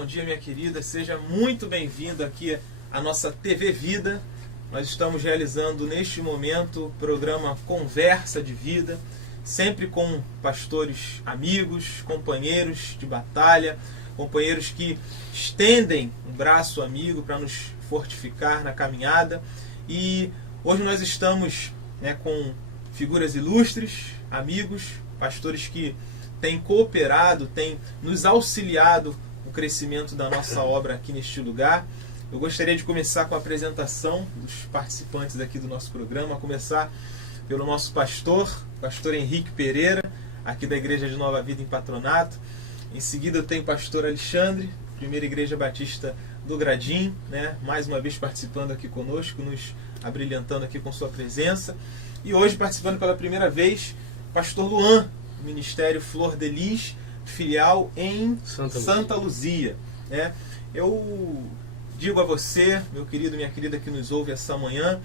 bom dia, minha querida. Seja muito bem-vindo aqui à nossa TV Vida. Nós estamos realizando neste momento o programa Conversa de Vida, sempre com pastores amigos, companheiros de batalha, companheiros que estendem um braço amigo para nos fortificar na caminhada. E hoje nós estamos com figuras ilustres, amigos, pastores que têm cooperado, têm nos auxiliado no crescimento da nossa obra aqui neste lugar. Eu gostaria de começar com a apresentação dos participantes aqui do nosso programa, a começar pelo nosso pastor Henrique Pereira, aqui da Igreja de Nova Vida em Patronato. Em seguida eu tenho o pastor Alexandre, Primeira Igreja Batista do Gradim, mais uma vez participando aqui conosco, nos abrilhantando aqui com sua presença. E hoje participando pela primeira vez, pastor Luan, do Ministério Flor de Lis, filial em Santa Luzia. Eu digo a você, meu querido, minha querida que nos ouve essa manhã,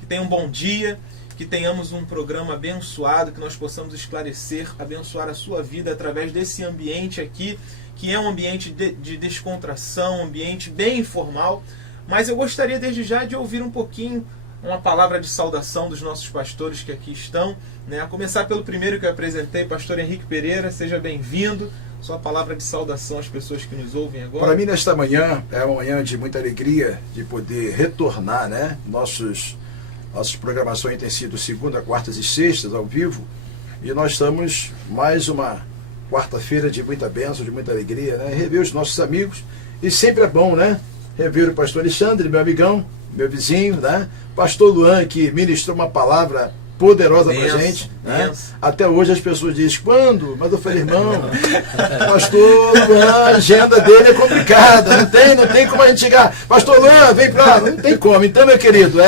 que tenha um bom dia, que tenhamos um programa abençoado, que nós possamos esclarecer, abençoar a sua vida através desse ambiente aqui, que é um ambiente de descontração, um ambiente bem informal. Mas eu gostaria desde já de ouvir um pouquinho uma palavra de saudação dos nossos pastores que aqui estão, a começar pelo primeiro que eu apresentei, pastor Henrique Pereira. Seja bem-vindo. Sua palavra de saudação às pessoas que nos ouvem agora. Para mim, nesta manhã, é uma manhã de muita alegria de poder retornar, Nossas programações têm sido segunda, quartas e sextas ao vivo, e nós estamos mais uma quarta-feira de muita bênção, de muita alegria, rever os nossos amigos, e sempre é bom, rever o pastor Alexandre, meu amigão, meu vizinho, pastor Luan, que ministrou uma palavra poderosa pra gente, Até hoje as pessoas dizem, quando? Mas eu falei, irmão, pastor Luan, a agenda dele é complicada, não tem como a gente chegar, pastor Luan, vem pra lá, não tem como. Então, meu querido,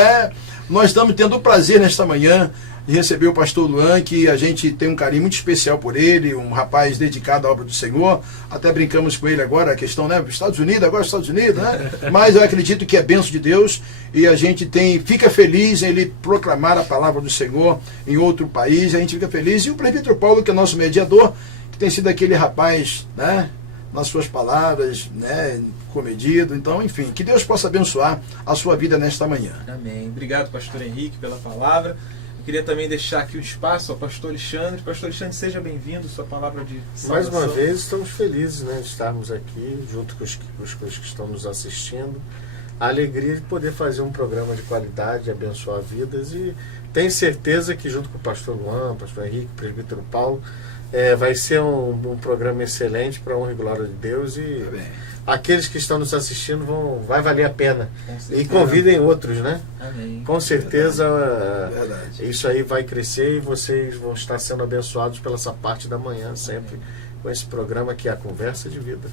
nós estamos tendo o prazer nesta manhã de receber o pastor Luan, que a gente tem um carinho muito especial por ele, um rapaz dedicado à obra do Senhor. Até brincamos com ele agora, a questão, Estados Unidos, agora Estados Unidos, Mas eu acredito que é bênção de Deus, e a gente fica feliz em ele proclamar a palavra do Senhor em outro país, a gente fica feliz. E o presbítero Paulo, que é nosso mediador, que tem sido aquele rapaz, nas suas palavras, comedido. Então, enfim, que Deus possa abençoar a sua vida nesta manhã. Amém. Obrigado, pastor Henrique, pela palavra. Eu queria também deixar aqui o espaço ao pastor Alexandre. Pastor Alexandre, seja bem-vindo, sua palavra de saudação. Mais uma vez, estamos felizes de estarmos aqui, junto com os que estão nos assistindo. A alegria de poder fazer um programa de qualidade, abençoar vidas, e tenho certeza que junto com o pastor Luan, pastor Henrique, presbítero Paulo, vai ser um programa excelente para a honra e glória de Deus, e aqueles que estão nos assistindo vai valer a pena. E convidem outros, Amém. Com certeza isso aí vai crescer, e vocês vão estar sendo abençoados pela essa parte da manhã, sempre com esse programa que é a Conversa de Vida.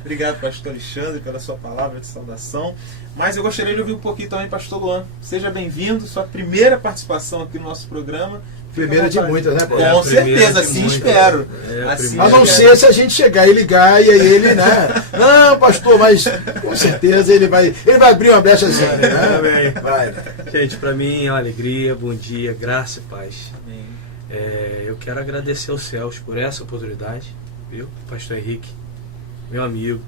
Obrigado, pastor Alexandre, pela sua palavra de saudação. Mas eu gostaria de ouvir um pouquinho também, pastor Luan. Seja bem-vindo, sua primeira participação aqui no nosso programa. Primeira de muitas, Com certeza, assim espero. A não ser se a gente chegar e ligar, e aí ele, não, pastor, mas com certeza ele vai abrir uma brechazinha, Vai. Gente, para mim é uma alegria, bom dia, graça e paz. Amém. Eu quero agradecer aos céus por essa oportunidade, viu? Pastor Henrique, meu amigo.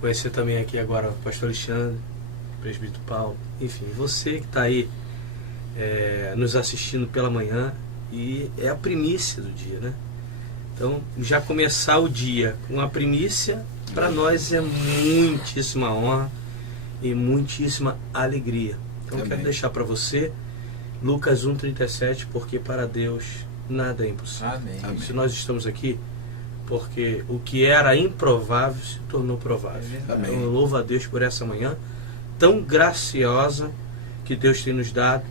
Conhecer também aqui agora o pastor Alexandre, presbítero Paulo, enfim, você que está aí nos assistindo pela manhã, e é a primícia do dia, Então, já começar o dia com a primícia, para nós é muitíssima honra e muitíssima alegria. Então, eu quero deixar para você Lucas 1,37, porque para Deus nada é impossível. Amém. Se nós estamos aqui, porque o que era improvável se tornou provável. Então, eu louvo a Deus por essa manhã tão graciosa que Deus tem nos dado,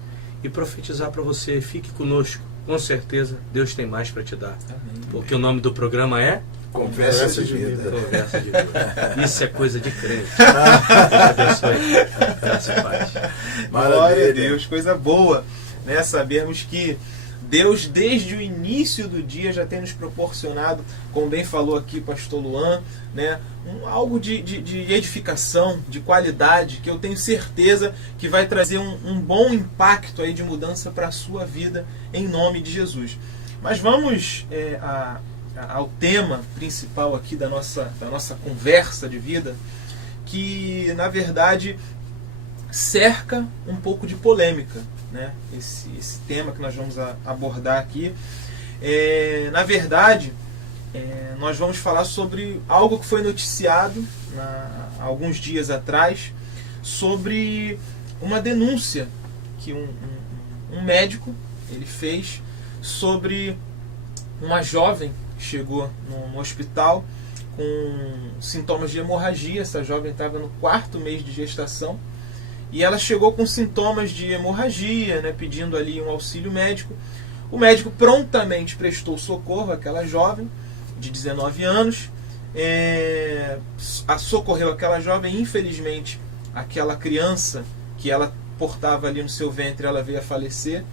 e profetizar para você, fique conosco, com certeza Deus tem mais para te dar. Amém. Porque o nome do programa é Conversa de Vida. Conversa de Vida. Isso é coisa de crente. Abençoe. Graça e paz. Glória a Deus, coisa boa, sabermos que Deus, desde o início do dia, já tem nos proporcionado, como bem falou aqui pastor Luan, algo de edificação, de qualidade, que eu tenho certeza que vai trazer um bom impacto aí de mudança para a sua vida, em nome de Jesus. Mas vamos ao tema principal aqui da nossa conversa de vida, que na verdade cerca um pouco de polêmica, né? Esse tema que nós vamos abordar aqui. Na verdade, nós vamos falar sobre algo que foi noticiado há alguns dias atrás, sobre uma denúncia que um médico ele fez sobre uma jovem que chegou no hospital com sintomas de hemorragia. Essa jovem estava no 4º mês de gestação e ela chegou com sintomas de hemorragia, né, pedindo ali um auxílio médico. O médico prontamente prestou socorro àquela jovem de 19 anos, socorreu aquela jovem. Infelizmente, aquela criança que ela portava ali no seu ventre, ela veio a falecer.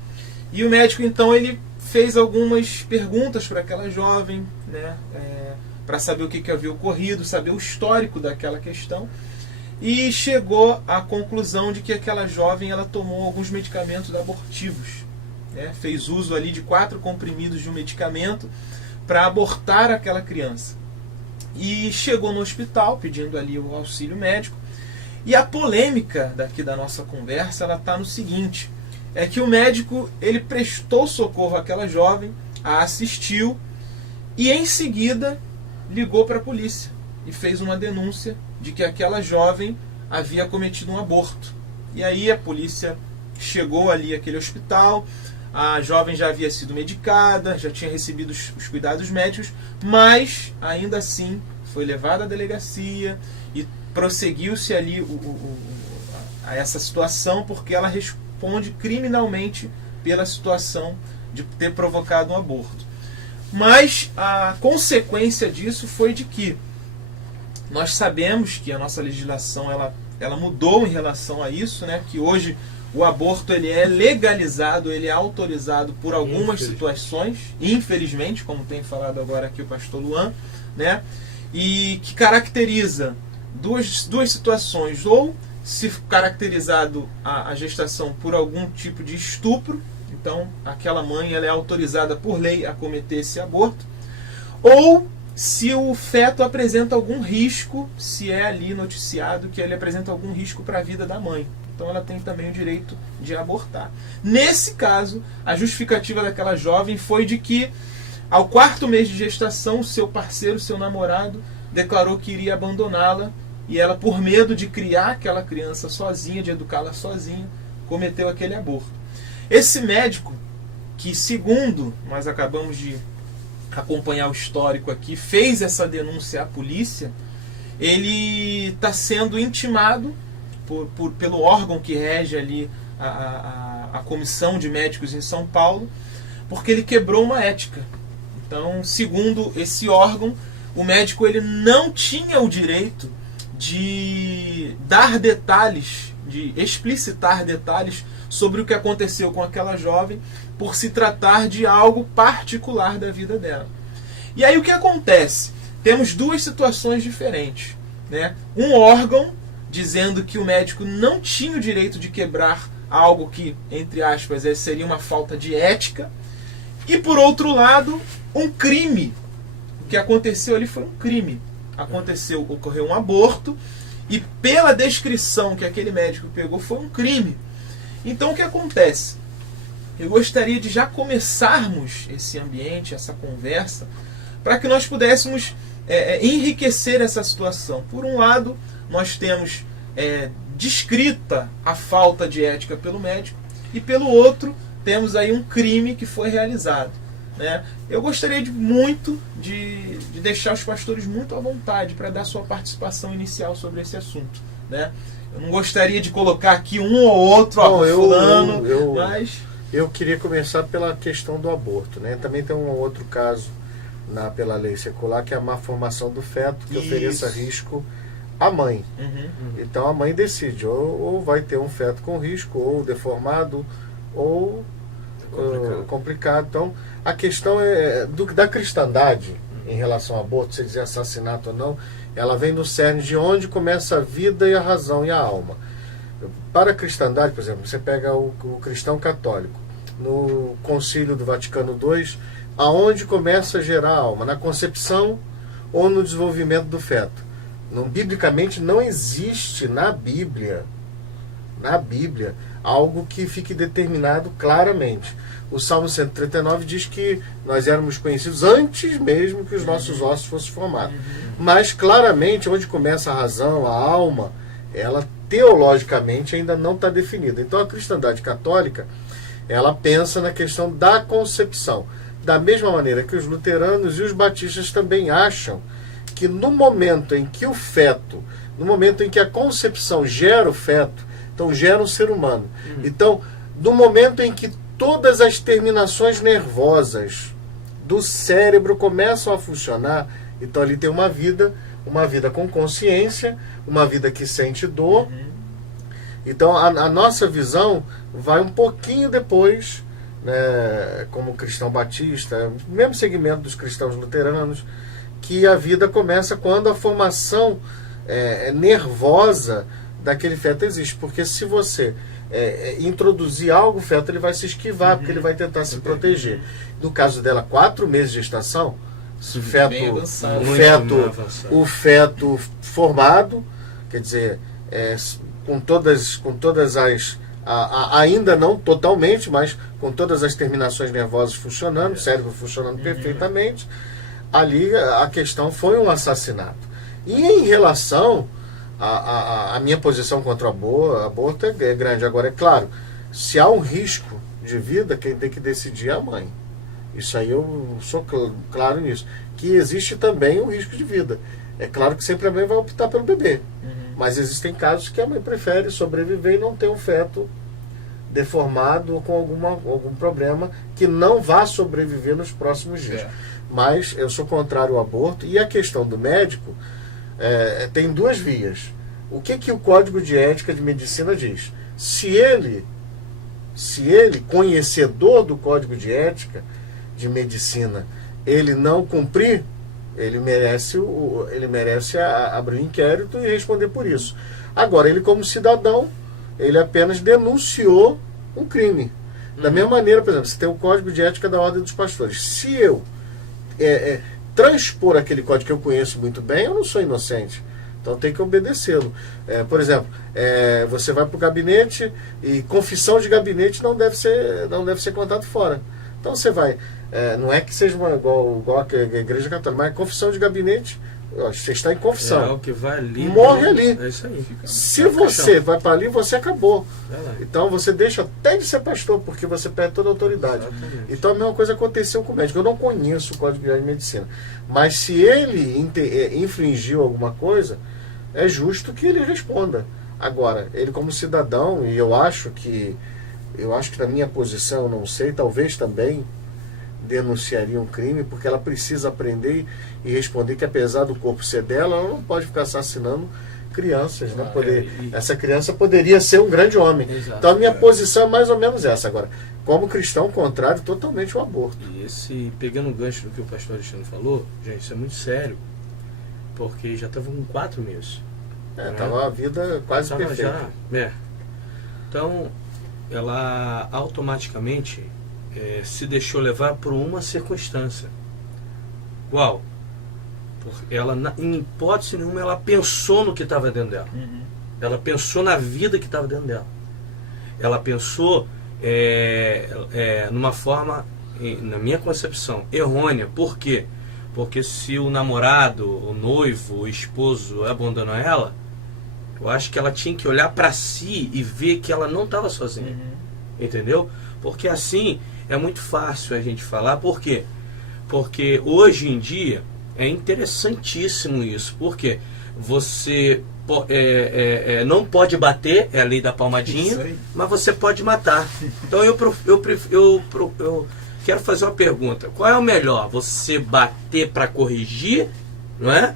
E o médico então ele fez algumas perguntas para aquela jovem, né, para saber o que havia ocorrido, saber o histórico daquela questão, e chegou à conclusão de que aquela jovem ela tomou alguns medicamentos abortivos, né, fez uso ali de 4 comprimidos de um medicamento para abortar aquela criança, e chegou no hospital pedindo ali o auxílio médico. E a polêmica daqui da nossa conversa ela está no seguinte: é que o médico ele prestou socorro àquela jovem, a assistiu e em seguida ligou para a polícia e fez uma denúncia de que aquela jovem havia cometido um aborto. E aí a polícia chegou ali àquele hospital, a jovem já havia sido medicada, já tinha recebido os cuidados médicos, mas ainda assim foi levada à delegacia e prosseguiu-se ali a essa situação, porque ela responde criminalmente pela situação de ter provocado um aborto. Mas a consequência disso foi de que nós sabemos que a nossa legislação ela mudou em relação a isso, né? Que hoje o aborto ele é legalizado, ele é autorizado por algumas situações, infelizmente, como tem falado agora aqui o pastor Luan, né? E que caracteriza duas situações: ou se caracterizado a gestação por algum tipo de estupro, então aquela mãe ela é autorizada por lei a cometer esse aborto, ou se o feto apresenta algum risco, se é ali noticiado que ele apresenta algum risco para a vida da mãe, então ela tem também o direito de abortar. Nesse caso, a justificativa daquela jovem foi de que ao 4º mês de gestação, o seu parceiro, seu namorado, declarou que iria abandoná-la, e ela, por medo de criar aquela criança sozinha, de educá-la sozinha, cometeu aquele aborto. Esse médico, que segundo nós acabamos de acompanhar o histórico aqui, fez essa denúncia à polícia, ele está sendo intimado pelo órgão que rege ali a comissão de médicos em São Paulo, porque ele quebrou uma ética. Então, segundo esse órgão, o médico ele não tinha o direito de dar detalhes, de explicitar detalhes sobre o que aconteceu com aquela jovem, por se tratar de algo particular da vida dela. E aí o que acontece? Temos duas situações diferentes, né? Um órgão dizendo que o médico não tinha o direito de quebrar algo que, entre aspas, seria uma falta de ética, e por outro lado, um crime. O que aconteceu ali foi um crime. Ocorreu um aborto, e pela descrição que aquele médico pegou, foi um crime. Então o que acontece? Eu gostaria de já começarmos esse ambiente, essa conversa, para que nós pudéssemos enriquecer essa situação. Por um lado, nós temos descrita a falta de ética pelo médico, e pelo outro, temos aí um crime que foi realizado, né? Eu gostaria muito de deixar os pastores muito à vontade para dar sua participação inicial sobre esse assunto, né? Eu não gostaria de colocar aqui um ou outro, fulano, mas... Eu queria começar pela questão do aborto, né? Também tem um outro caso pela lei secular, que é a má formação do feto, que ofereça risco à mãe. Então a mãe decide, ou vai ter um feto com risco, ou deformado, ou complicado. Então a questão da cristandade em relação ao aborto, se dizer assassinato ou não, ela vem do cerne de onde começa a vida e a razão e a alma. Para a cristandade, por exemplo, você pega o cristão católico. No Concílio do Vaticano II, aonde começa a gerar a alma? Na concepção ou no desenvolvimento do feto? Biblicamente não existe na Bíblia algo que fique determinado claramente. O Salmo 139 diz que nós éramos conhecidos antes mesmo que os nossos ossos fossem formados. Mas claramente onde começa a razão, a alma, ela teologicamente ainda não está definida. Então a cristandade católica, ela pensa na questão da concepção. Da mesma maneira que os luteranos e os batistas também acham que no momento em que o feto, no momento em que a concepção gera o feto, então gera um ser humano. Então, no momento em que todas as terminações nervosas do cérebro começam a funcionar, então ali tem uma vida com consciência, uma vida que sente dor. Então a nossa visão vai um pouquinho depois, né, como cristão batista, mesmo segmento dos cristãos luteranos, que a vida começa quando a formação nervosa daquele feto existe. Porque se você introduzir algo, o feto ele vai se esquivar, porque ele vai tentar se proteger. No caso dela, 4 meses de gestação, o feto formado, quer dizer, com todas as ainda não totalmente, mas com todas as terminações nervosas funcionando, o cérebro funcionando perfeitamente, ali a questão foi um assassinato. E em relação a minha posição contra o aborto é grande. Agora, é claro, se há um risco de vida, quem tem que decidir é a mãe. Isso aí eu sou claro nisso. Que existe também um risco de vida. É claro que sempre a mãe vai optar pelo bebê. Mas existem casos que a mãe prefere sobreviver e não ter um feto deformado ou com algum problema que não vá sobreviver nos próximos dias. Mas eu sou contrário ao aborto. E a questão do médico tem 2 vias. O que o Código de Ética de Medicina diz? Se ele, conhecedor do Código de Ética de Medicina, ele não cumprir, ele merece abrir um inquérito e responder por isso. Agora, ele como cidadão, ele apenas denunciou um crime. Da mesma maneira, por exemplo, você tem o Código de Ética da Ordem dos Pastores. Se eu transpor aquele código que eu conheço muito bem, eu não sou inocente. Então tem que obedecê-lo. Por exemplo, você vai para o gabinete e confissão de gabinete não deve ser contado fora. Então você vai, não é que seja igual a igreja católica, mas confissão de gabinete, você está em confissão. É o que vai ali. Morre ali. É isso aí. Se você vai para ali, você acabou. Então você deixa até de ser pastor, porque você perde toda a autoridade. Exatamente. Então a mesma coisa aconteceu com o médico. Eu não conheço o Código de Medicina. Mas se ele infringiu alguma coisa, é justo que ele responda. Agora, ele como cidadão, e eu acho que na minha posição, não sei, talvez também denunciaria um crime, porque ela precisa aprender e responder que apesar do corpo ser dela, ela não pode ficar assassinando crianças, né? Essa criança poderia ser um grande homem. Exato, então a minha posição é mais ou menos essa. Agora, como cristão, contrário totalmente ao aborto. E pegando o gancho do que o pastor Alexandre falou, gente, isso é muito sério, porque já estava com 4 meses. Estava a vida quase perfeita. Então, ela automaticamente se deixou levar por uma circunstância. Qual? Porque ela, em hipótese nenhuma, ela pensou no que estava dentro dela. Ela pensou na vida que estava dentro dela. Ela pensou numa forma, na minha concepção, errônea. Por quê? Porque se o namorado, o noivo, o esposo abandonou ela, eu acho que ela tinha que olhar para si e ver que ela não estava sozinha. Entendeu? Porque assim é muito fácil a gente falar. Por quê? Porque hoje em dia é interessantíssimo isso. Porque você não pode bater, é a lei da palmadinha, mas você pode matar. Então eu quero fazer uma pergunta. Qual é o melhor? Você bater para corrigir, não é?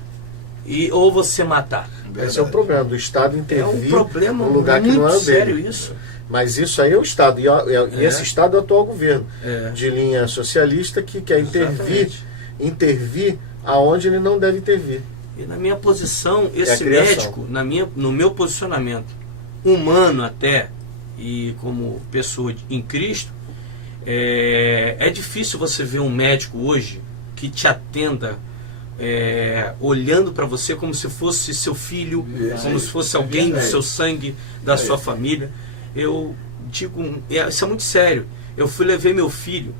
Ou você matar? Esse é o problema do Estado intervir. É um problema num lugar que não é muito sério dele. isso. Mas isso aí é o Estado. E esse Estado é o atual governo de linha socialista que quer intervir aonde ele não deve intervir. E na minha posição, esse médico, no meu posicionamento humano até, e como pessoa em Cristo, É difícil você ver um médico hoje que te atenda olhando para você como se fosse seu filho, como se fosse alguém do seu sangue, da sua família. Eu digo, isso é muito sério. Eu levei meu filho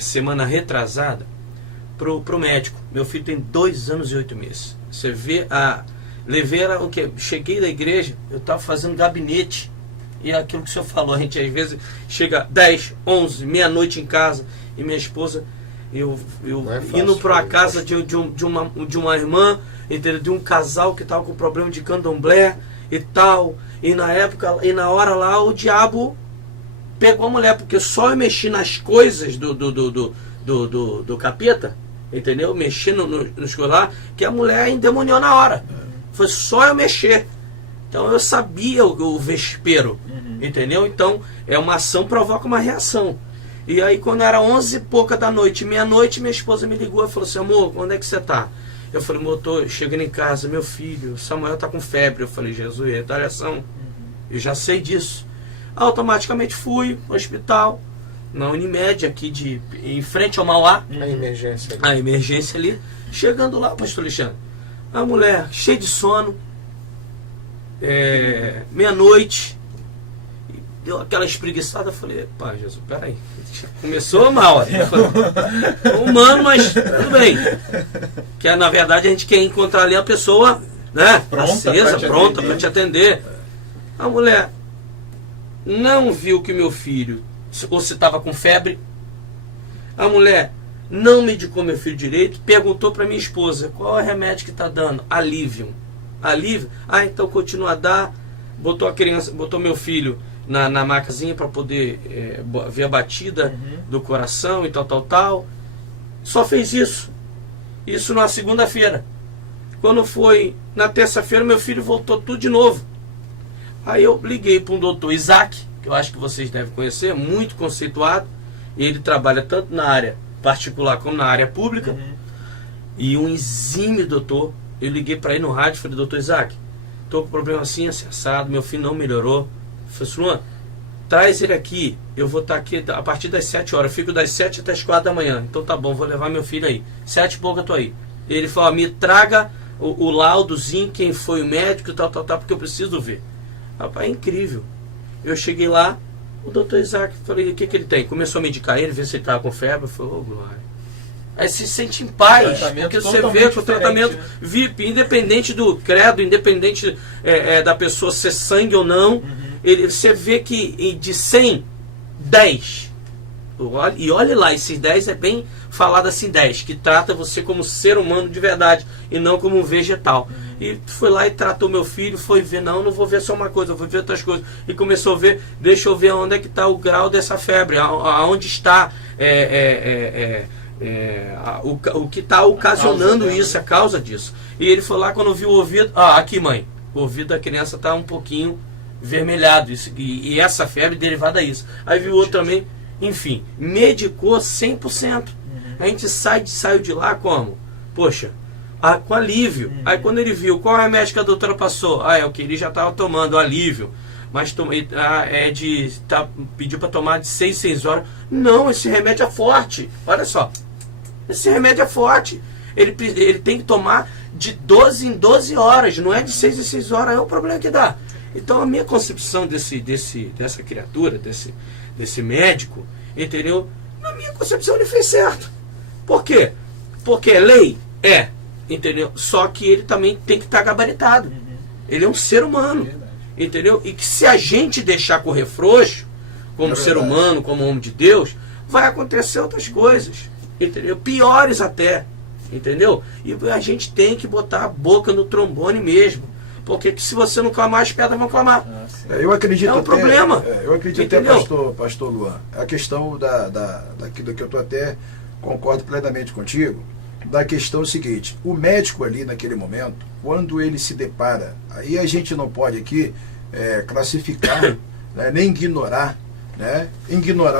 semana retrasada pro médico. Meu filho tem 2 anos e 8 meses. Você vê levei ela, o que? Cheguei da igreja, eu estava fazendo gabinete. E é aquilo que o senhor falou, a gente às vezes chega 10, 11, meia-noite em casa, e minha esposa, eu indo para a casa de uma irmã, entendeu? De um casal que estava com problema de candomblé e tal, e na hora lá o diabo pegou a mulher, porque só eu mexi nas coisas do capeta, entendeu? Mexi nos coisas lá, que a mulher endemoniou na hora. Foi só eu mexer. Então eu sabia o vespeiro, entendeu? Então uma ação provoca uma reação. E aí quando era 11 e pouca da noite, meia-noite, minha esposa me ligou e falou assim: amor, onde é que você tá? Eu falei: amor, tô chegando em casa, meu filho, Samuel tá com febre. Eu falei: Jesus, retaliação. Eu já sei disso. Automaticamente fui ao hospital, na Unimed, aqui em frente ao Mauá. A emergência ali. Chegando lá, pastor Alexandre, a mulher cheia de sono, meia-noite, deu aquela espreguiçada. Eu falei: pá, Jesus, peraí, começou mal. Humano, mas tudo bem. Que na verdade a gente quer encontrar ali a pessoa, né, acesa, pronta para te atender. A mulher não viu que meu filho, ou se estava com febre. A mulher não medicou meu filho direito. Perguntou para minha esposa: qual é o remédio que está dando? Alívio. Então continua a dar. Botou meu filho na macazinha para poder ver a batida do coração e tal. Só fez isso na segunda-feira. Quando foi na terça-feira, meu filho voltou tudo de novo. Aí eu liguei para um doutor Isaac, que eu acho que vocês devem conhecer, muito conceituado. Ele trabalha tanto na área particular como na área pública. E um exímio doutor. Eu liguei para ele no rádio e falei: doutor Isaac, estou com problema assim, assado, meu filho não melhorou. Eu falei: Luan, traz ele aqui, eu vou estar aqui a partir das 7 horas, eu fico das 7 até as 4 da manhã. Então tá bom, vou levar meu filho aí. 7 e pouca eu tô aí. Ele falou: me traga o laudozinho, quem foi o médico e tal, porque eu preciso ver. Rapaz, é incrível. Eu cheguei lá, o doutor Isaac, falei: o que ele tem? Começou a medicar ele, ver se ele estava com febre. Eu falei: ô, glória. Aí se sente em paz, porque você vê que o tratamento VIP, independente do credo, independente da pessoa ser sangue ou não, você vê que de 100, 10, e olhe lá, esses 10 é bem falado assim, 10, que trata você como ser humano de verdade e não como um vegetal. E foi lá e tratou meu filho, foi ver: não vou ver só uma coisa, vou ver outras coisas. E começou a ver: deixa eu ver onde é que está o grau dessa febre, aonde está o que está ocasionando isso, a causa disso. E ele foi lá, quando viu o ouvido: aqui, mãe, o ouvido da criança está um pouquinho vermelhado, e essa febre derivada disso. Aí viu outro também, enfim, medicou 100%. A gente saiu de lá como? Poxa, com alívio. Aí quando ele viu qual remédio que a doutora passou, é o que ele já estava tomando, alívio. Mas pediu para tomar de 6 horas. Não, esse remédio é forte. Olha só, esse remédio é forte. Ele tem que tomar de 12 em 12 horas, não é de 6 em 6 horas. É o problema que dá. Então a minha concepção dessa criatura, desse médico, entendeu? Na minha concepção ele fez certo. Por quê? Porque é lei? Entendeu? Só que ele também tem que estar gabaritado. Ele é um ser humano. Entendeu? E que se a gente deixar correr frouxo, como ser humano, como homem de Deus, vai acontecer outras coisas. Entendeu? Piores até. Entendeu? E a gente tem que botar a boca no trombone mesmo. Porque se você não clamar, as pedras vão clamar. Eu acredito é um problema. Eu acredito até, pastor Luan, a questão daquilo que eu até concordo plenamente contigo, da questão seguinte: o médico ali naquele momento, quando ele se depara, aí a gente não pode aqui classificar, né, nem ignorar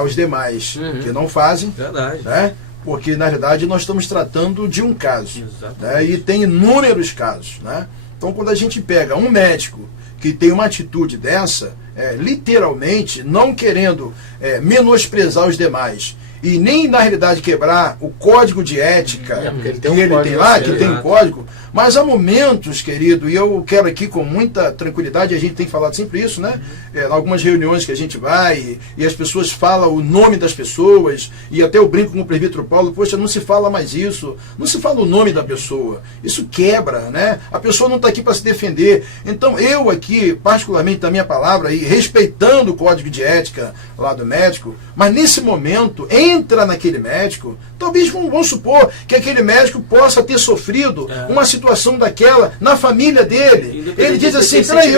os demais que não fazem. Verdade. Né? Porque na verdade nós estamos tratando de um caso, né? E tem inúmeros casos, né? Então quando a gente pega um médico que tem uma atitude dessa, literalmente, não querendo menosprezar os demais, e nem na realidade quebrar o código de ética que ele tem lá, que tem um código, mas há momentos, querido, e eu quero aqui com muita tranquilidade, a gente tem falado sempre isso, né? Algumas reuniões que a gente vai e as pessoas falam o nome das pessoas, e até eu brinco com o presbítero Paulo, poxa, não se fala mais isso, não se fala o nome da pessoa, isso quebra, né? A pessoa não está aqui para se defender. Então eu aqui, particularmente da minha palavra, e respeitando o código de ética lá do médico, mas nesse momento, entra naquele médico, talvez vamos supor que aquele médico possa ter sofrido uma situação daquela na família dele. Ele diz assim, peraí,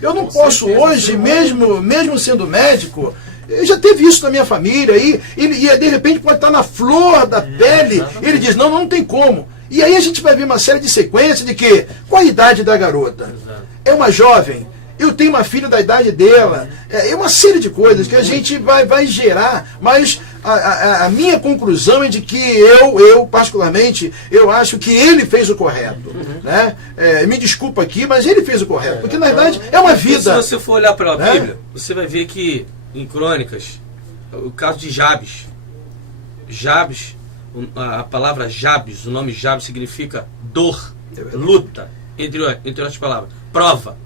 eu não posso hoje, mesmo sendo médico, já teve isso na minha família, e de repente pode estar na flor da pele. Ele diz, não tem como. E aí a gente vai ver uma série de sequências de que, qual a idade da garota? É uma jovem? Eu tenho uma filha da idade dela. É uma série de coisas que a gente vai gerar, mas a minha conclusão é de que eu particularmente, eu acho que ele fez o correto. Né? Me desculpa aqui, mas ele fez o correto, porque na verdade é uma vida. Se você for olhar para a Bíblia, você vai ver que em Crônicas, o caso de Jabes, a palavra Jabes, o nome Jabes significa dor, luta, entre outras palavras, prova.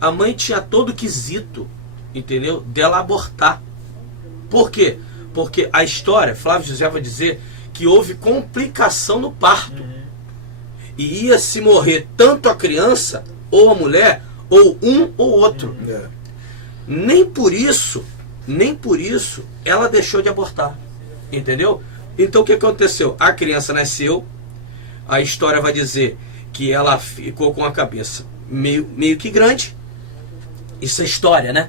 A mãe tinha todo o quesito, entendeu? Dela abortar. Por quê? Porque a história, Flávio José vai dizer que houve complicação no parto. E ia se morrer tanto a criança, ou a mulher, ou um ou outro. Nem por isso ela deixou de abortar. Entendeu? Então o que aconteceu? A criança nasceu, a história vai dizer que ela ficou com a cabeça meio que grande. Isso é história, né?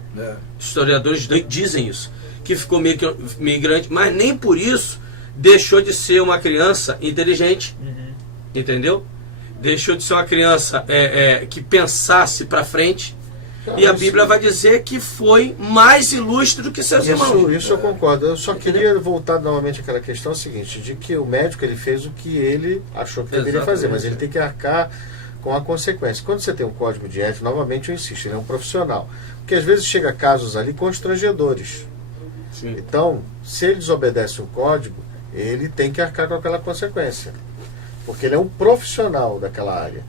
Historiadores dizem isso. Que ficou meio grande, mas nem por isso deixou de ser uma criança inteligente. Entendeu? Deixou de ser uma criança que pensasse para frente. E a Bíblia vai dizer que foi mais ilustre do que seus irmãos. Isso eu concordo. Eu só queria voltar novamente àquela questão seguinte, de que o médico ele fez o que ele achou que deveria fazer, mas ele tem que arcar com a consequência. Quando você tem um código de ética, novamente eu insisto, ele é um profissional. Porque às vezes chega casos ali constrangedores. Sim. Então, se ele desobedece o código, ele tem que arcar com aquela consequência. Porque ele é um profissional daquela área.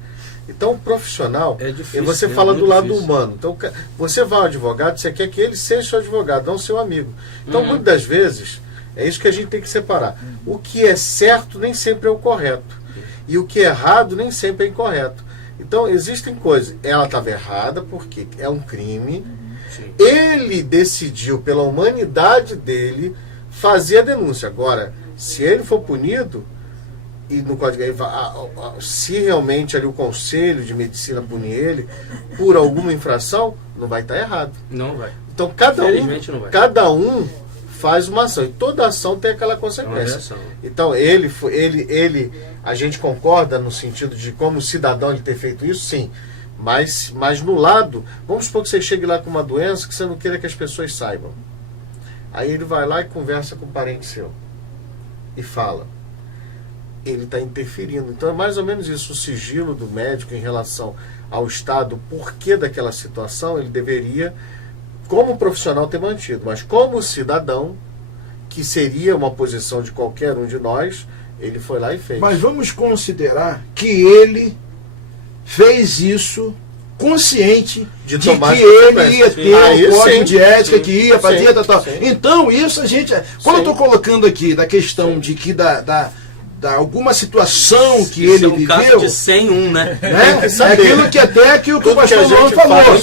Então, o profissional, difícil, você fala do lado humano. Então, você vai ao advogado, você quer que ele seja seu advogado, não seu amigo. Então, muitas das vezes, é isso que a gente tem que separar. O que é certo nem sempre é o correto. E o que é errado nem sempre é incorreto. Então, existem coisas. Ela estava errada porque é um crime. Sim. Ele decidiu, pela humanidade dele, fazer a denúncia. Agora, se ele for punido, e no Código se realmente ali o Conselho de Medicina punir ele por alguma infração, não vai estar errado. Não vai. Então, cada um faz uma ação. E toda ação tem aquela consequência. Então, a gente concorda no sentido de como cidadão ele ter feito isso, sim. Mas no lado, vamos supor que você chegue lá com uma doença que você não queira que as pessoas saibam. Aí ele vai lá e conversa com um parente seu. E fala. Ele está interferindo. Então é mais ou menos isso. O sigilo do médico em relação ao Estado, o porquê daquela situação, ele deveria, como profissional, ter mantido. Mas como cidadão, que seria uma posição de qualquer um de nós, ele foi lá e fez. Mas vamos considerar que ele fez isso consciente de que ele ia ter o código de ética, que ia fazer tal. Então isso a gente... Quando eu estou colocando aqui da questão de que alguma situação que ele viveu... caso de 101, né? É aquilo que até que o pastor João falou.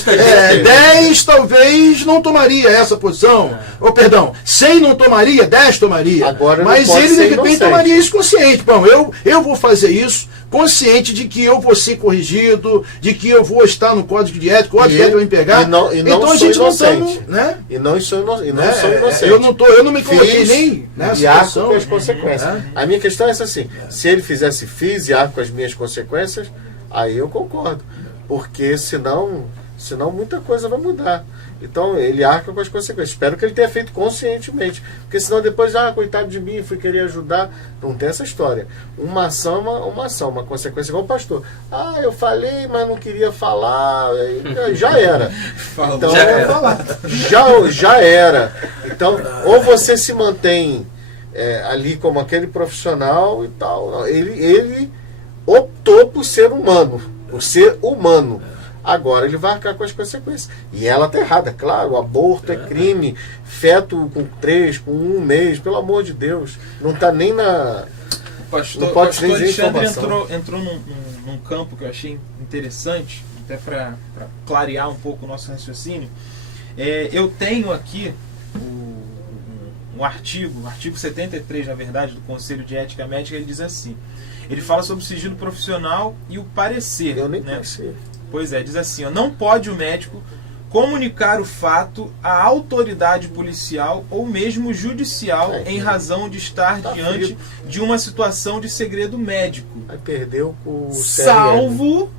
10 talvez não tomaria essa posição. Ou perdão, 100 não tomaria, 10 tomaria. Agora, mas ele de repente tomaria isso consciente. Bom, eu vou fazer isso consciente de que eu vou ser corrigido, de que eu vou estar no código de ética, o código de ética vai me pegar. Então a gente não estamos, né? E não sou inocente. Eu não me coloquei nem nessa situação. Com as consequências. A minha questão é essa assim, se ele fiz e arco com as minhas consequências, aí eu concordo. Porque senão Senão muita coisa vai mudar. Então ele arca com as consequências. Espero que ele tenha feito conscientemente. Porque senão depois, coitado de mim, fui querer ajudar. Não tem essa história. Uma ação é uma ação, uma consequência igual o pastor. Eu falei, mas não queria falar. Já era. Então, já era. Então, ou você se mantém ali como aquele profissional e tal. Ele optou por ser humano. Por ser humano. Agora ele vai arcar com as consequências. E ela está errada, claro, o aborto é crime, feto com 3, com 1 mês, pelo amor de Deus. Não está nem na... Pastor, não pode pastor dizer Alexandre entrou num campo que eu achei interessante, até para clarear um pouco o nosso raciocínio. Eu tenho aqui um artigo 73, na verdade, do Conselho de Ética Médica, ele diz assim, ele fala sobre o sigilo profissional e o parecer. Eu nem né? conheci. Pois é, diz assim, não pode o médico comunicar o fato à autoridade policial ou mesmo judicial em razão de estar diante de uma situação de segredo médico. Aí perdeu o salvo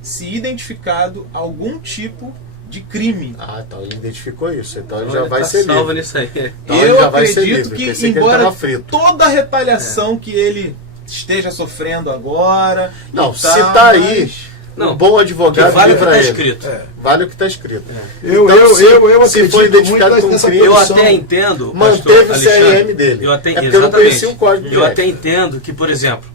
se identificado algum tipo de crime. Então ele identificou isso, então ele já vai ser salvo livre. nisso aí. Então eu acredito que, embora que toda a retaliação que ele esteja sofrendo agora... Não, se está aí, um bom advogado vale livra o que ele. está escrito. Vale o que está escrito. Eu se foi identificado como crime, eu até entendo, manteve o CRM dele. Eu até, porque eu não conhecia o código de ética. até entendo que, por exemplo,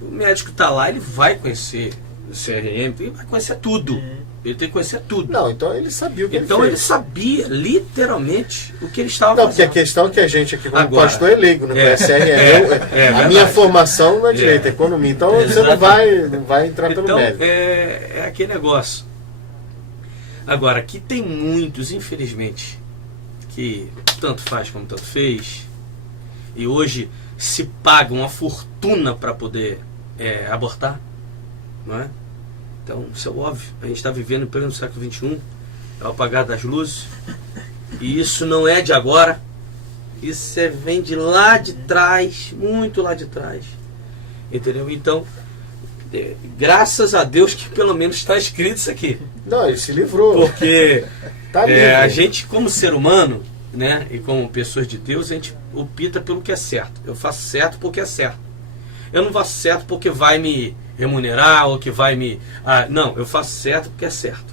o médico está lá, ele vai conhecer o CRM, ele vai conhecer tudo. Ele tem que conhecer tudo. Não, então ele sabia o que então ele ele fez. sabia literalmente o que ele estava Não, fazendo. porque a questão é que a gente aqui como Agora, pastor é leigo, não conhece CRM. A minha formação não é direito, é economia. Então você não vai entrar pelo mérito. É aquele negócio. Agora, aqui tem muitos, infelizmente, que tanto faz como tanto fez, e hoje se paga uma fortuna para poder abortar, não é? Então, isso é óbvio. A gente está vivendo em pleno século XXI, é o apagar das luzes. E isso não é de agora. Isso vem de lá de trás, muito lá de trás. Entendeu? Então, graças a Deus que pelo menos está escrito isso aqui. Não, ele se livrou. Porque tá a gente, como ser humano, né, e como pessoas de Deus, a gente opta pelo que é certo. Eu faço certo porque é certo. Eu não faço certo porque vai me remunerar ou que vai me... não, eu faço certo porque é certo.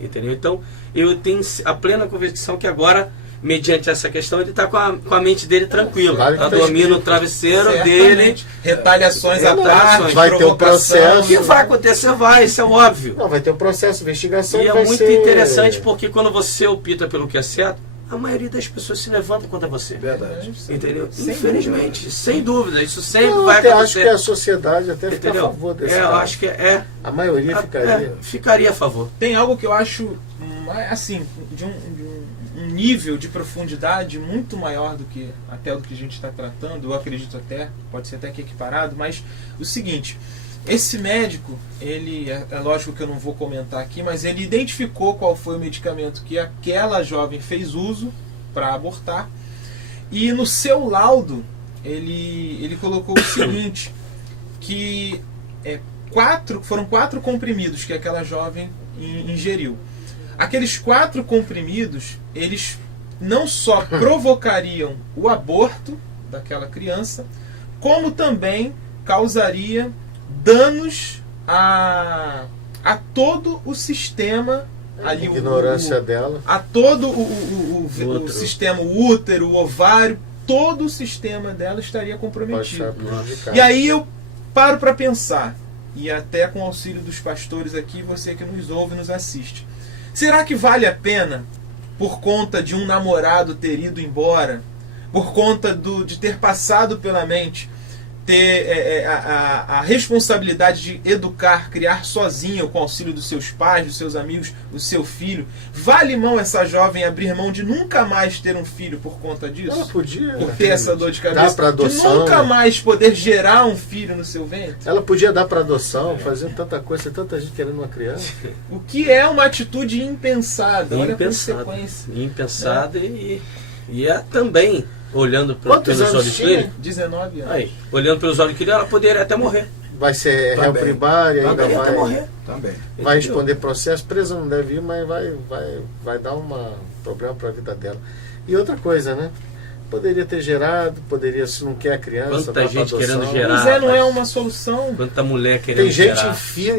Entendeu? Então, eu tenho a plena convicção que agora, mediante essa questão, ele está com a mente dele tranquila. Está dormindo no travesseiro dele. Retaliações à parte, vai ter um processo. O que vai acontecer? Vai, isso é óbvio. Não, vai ter um processo de investigação. E é muito interessante porque quando você opta pelo que é certo, a maioria das pessoas se levanta contra você. Verdade. Entendeu? Sem Infelizmente, dúvida. sem dúvida. Isso sempre Eu vai até acontecer. acho que a sociedade até fica a Entendeu? favor desse Eu caso. acho que A maioria ficaria. ficaria a favor. Tem algo que eu acho, assim, de um nível de profundidade muito maior do que até do que a gente está tratando, eu acredito até, pode ser até que equiparado, mas o seguinte, esse médico, ele, é lógico que eu não vou comentar aqui, mas ele identificou qual foi o medicamento que aquela jovem fez uso para abortar, e no seu laudo ele colocou o seguinte, que foram 4 comprimidos que aquela jovem ingeriu. Aqueles 4 comprimidos, eles não só provocariam o aborto daquela criança, como também causaria danos a todo o sistema ali, ignorância dela. a todo o sistema, o útero, o ovário, todo o sistema dela estaria comprometido. E aí eu paro para pensar, e até com o auxílio dos pastores aqui, você que nos ouve e nos assiste, será que vale a pena, por conta de um namorado ter ido embora, por conta de ter passado pela mente, ter a responsabilidade de educar, criar sozinha, com o auxílio dos seus pais, dos seus amigos, do seu filho, vale mão essa jovem abrir mão de nunca mais ter um filho por conta disso? Ela podia por ter essa dor de cabeça, dar para adoção, de nunca mais poder gerar um filho no seu ventre? Ela podia dar para adoção, fazer tanta coisa, tanta gente querendo uma criança. O que é uma atitude impensada? Olha a consequência. Impensada e é também, olhando pelos olhos clínicos, 19 anos. olhando pelos olhos clínicos, ela poderia até morrer. vai ser réu Também. primário, ainda Poderia até morrer. vai Também. Entendeu? responder processo. Presa não deve ir, mas vai dar um problema para a vida dela. E outra coisa, né? Poderia ter gerado, poderia, se não quer a criança, Quanta vai pra gente adoção. querendo gerar. Mas não é mas- uma solução. Quanta mulher querendo Tem gente gerar.